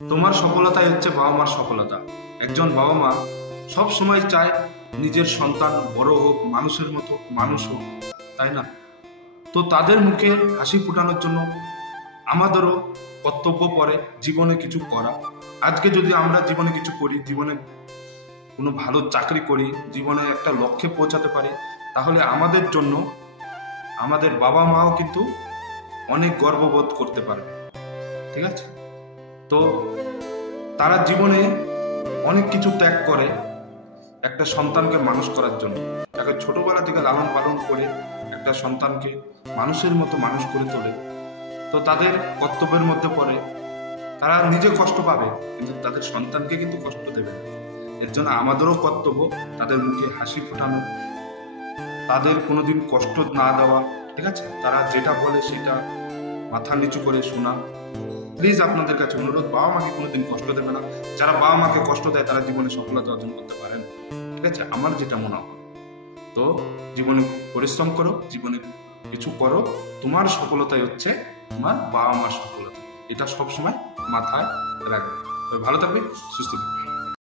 তোমার সফলতাই হচ্ছে বাবা মার সফলতা। একজন বাবা মা সব সময় চায় নিজের সন্তান বড় হোক, মানুষের মতো মানুষ হোক, তাই না? তো তাদের মুখে হাসি ফোটানোর জন্য আমাদেরও কর্তব্য পড়ে জীবনে কিছু করা। আজকে যদি আমরা জীবনে কিছু করি, জীবনে কোনো ভালো চাকরি করি, জীবনে একটা লক্ষ্যে পৌঁছাতে পারি, তাহলে আমাদের জন্য আমাদের বাবা মাও কিন্তু অনেক গর্ববোধ করতে পারবে। ঠিক আছে? তো তারা জীবনে অনেক কিছু ত্যাগ করে একটা সন্তানকে মানুষ করার জন্য। তাকে ছোটবেলা থেকে লালন পালন করে একটা সন্তানকে মানুষের মতো মানুষ করে তোলে। তো তাদের কর্তব্যের মধ্যে পড়ে তারা নিজে কষ্ট পাবে, কিন্তু তাদের সন্তানকে কিন্তু কষ্ট দেবে না। এর জন্য আমাদেরও কর্তব্য তাদের মুখে হাসি ফোটানো, তাদের কোনোদিন কষ্ট না দেওয়া। ঠিক আছে? তারা যেটা বলে সেটা মাথা নিচু করে শোনা। প্লিজ আপনাদের কাছে অনুরোধ, বাবা মাকে কোনোদিন কষ্ট দেবে না। যারা বাবা মাকে কষ্ট দেয় তারা জীবনে সফলতা অর্জন করতে পারে না। ঠিক আছে? আমার যেটা মনে হয়, তো জীবনে পরিশ্রম করো, জীবনে কিছু করো। তোমার সফলতাই হচ্ছে তোমার বাবা মার সফলতা। এটা সবসময় মাথায় রাখবে। ভালো থাকবে, সুস্থ থাকবে।